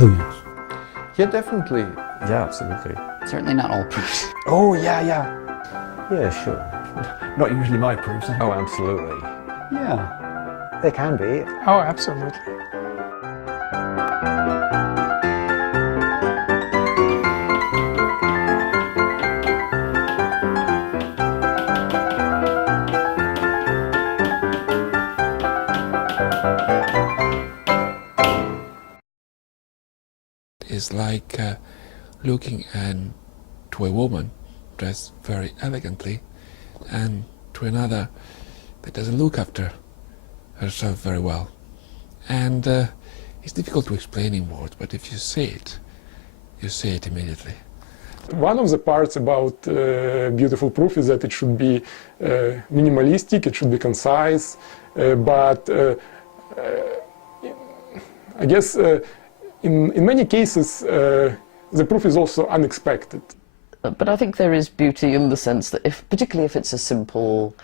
Oh yes. Yeah, definitely. Yeah, absolutely. Certainly not all proofs. Oh, yeah, yeah. Yeah, sure. Not usually my proofs. Oh, absolutely. Yeah, they can be. Oh, absolutely. It's like looking to a woman dressed very elegantly and to another that doesn't look after herself very well. And it's difficult to explain in words, but if you see it immediately. One of the parts about beautiful proof is that it should be minimalistic, it should be concise, but I guess in many cases the proof is also unexpected. But I think there is beauty in the sense that, particularly if it's a simple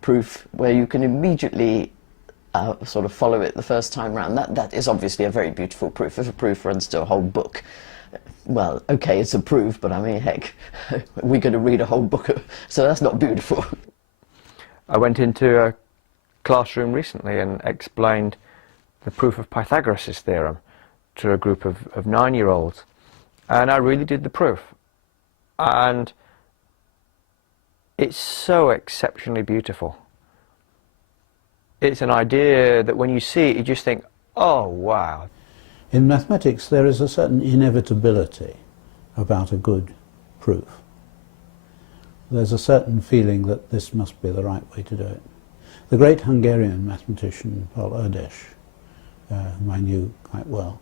proof where you can immediately sort of follow it the first time round, that is obviously a very beautiful proof. If a proof runs to a whole book, well, okay, it's a proof, but I mean, heck, we're going to read a whole book, so that's not beautiful. I went into a classroom recently and explained the proof of Pythagoras' theorem to a group of 9-year-olds, and I really did the proof, and it's so exceptionally beautiful. It's an idea that when you see it, you just think, oh wow. In mathematics there is a certain inevitability about a good proof. There's a certain feeling that this must be the right way to do it. The great Hungarian mathematician Paul Erdős, whom I knew quite well,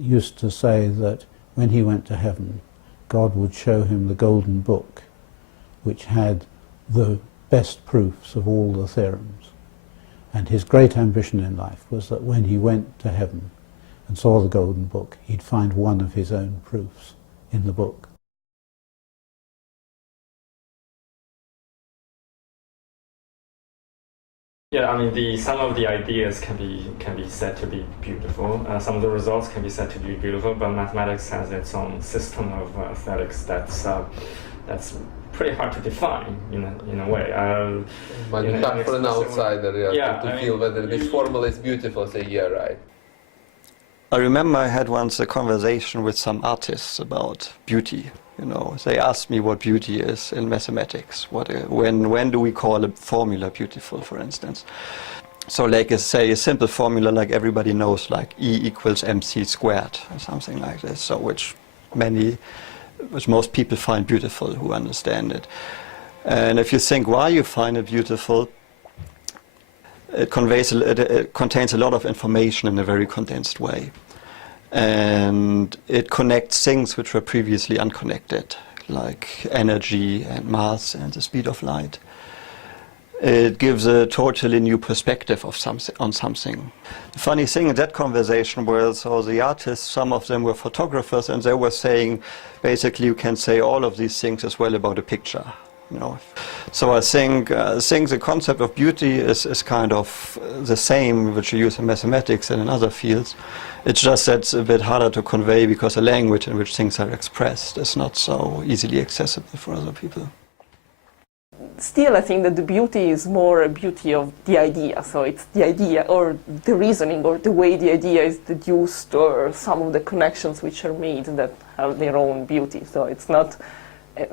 used to say that when he went to heaven, God would show him the golden book which had the best proofs of all the theorems. And his great ambition in life was that when he went to heaven and saw the golden book, he'd find one of his own proofs in the book. Yeah, I mean, some of the ideas can be said to be beautiful. Some of the results can be said to be beautiful, but mathematics has its own system of aesthetics that's pretty hard to define in a way. Might be hard for an outsider, yeah, to feel whether this formula is beautiful. Say, yeah, right. I remember I had once a conversation with some artists about beauty. You know, they asked me what beauty is in mathematics. When do we call a formula beautiful, for instance? So, like, say a simple formula like everybody knows, like E equals mc squared or something like this. So, which most people find beautiful who understand it. And if you think why you find it beautiful, it contains a lot of information in a very condensed way. And it connects things which were previously unconnected, like energy and mass and the speed of light. It gives a totally new perspective of on something. The funny thing in that conversation was, so the artists, some of them were photographers, and they were saying, basically you can say all of these things as well about a picture. You know. So I think the concept of beauty is kind of the same which you use in mathematics and in other fields. It's just that it's a bit harder to convey because the language in which things are expressed is not so easily accessible for other people. Still, I think that the beauty is more a beauty of the idea. So it's the idea or the reasoning or the way the idea is deduced or some of the connections which are made that have their own beauty. So it's not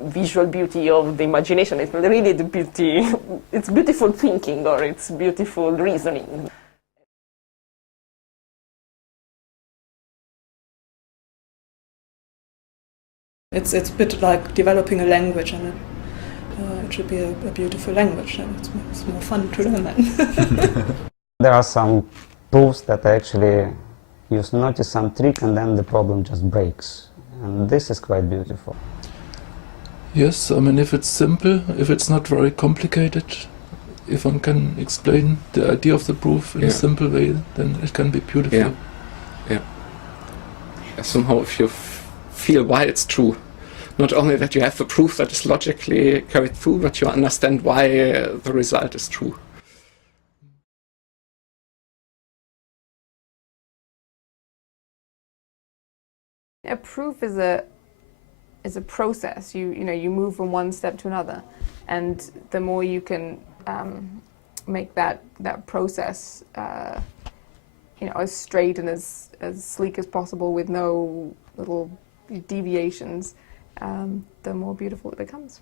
visual beauty of the imagination, it's really the beauty, it's beautiful thinking or it's beautiful reasoning. It's a bit like developing a language, and it should be a beautiful language, and it's more fun to learn that. There are some proofs that actually you notice some trick and then the problem just breaks. And this is quite beautiful. Yes, I mean, if it's simple, if it's not very complicated, if one can explain the idea of the proof in a simple way, then it can be beautiful. Yeah. Somehow if you feel why it's true, not only that you have the proof that is logically carried through, but you understand why the result is true. A proof is a process. You move from one step to another, and the more you can make that process as straight and as sleek as possible with no little deviations, the more beautiful it becomes.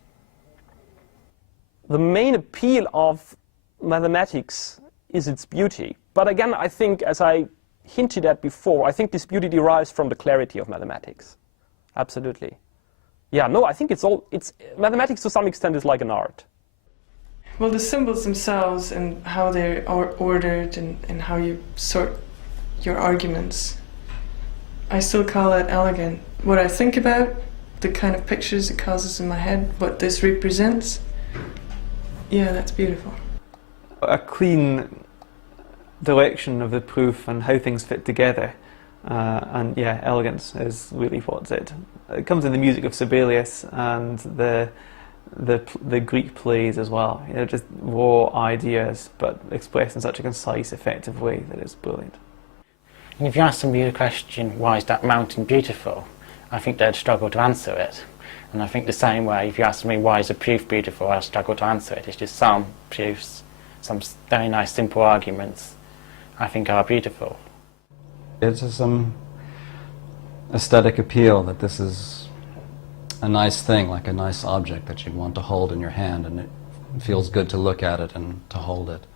The main appeal of mathematics is its beauty. But again, I think, as I hinted at before, I think this beauty derives from the clarity of mathematics. Absolutely. Yeah, no, I think mathematics to some extent is like an art. Well, the symbols themselves and how they are ordered and how you sort your arguments, I still call that elegant. What I think about, the kind of pictures it causes in my head, what this represents, yeah, that's beautiful. A clean direction of the proof and how things fit together, and yeah, elegance is really what's it. It comes in the music of Sibelius and the Greek plays as well. Just raw ideas, but expressed in such a concise, effective way that it's brilliant. And if you ask somebody the question, why is that mountain beautiful, I think they'd struggle to answer it. And I think the same way, if you ask me why is a proof beautiful, I'll struggle to answer it. It's just some proofs, some very nice simple arguments, I think are beautiful. It's some aesthetic appeal that this is a nice thing, like a nice object that you'd want to hold in your hand, and it feels good to look at it and to hold it.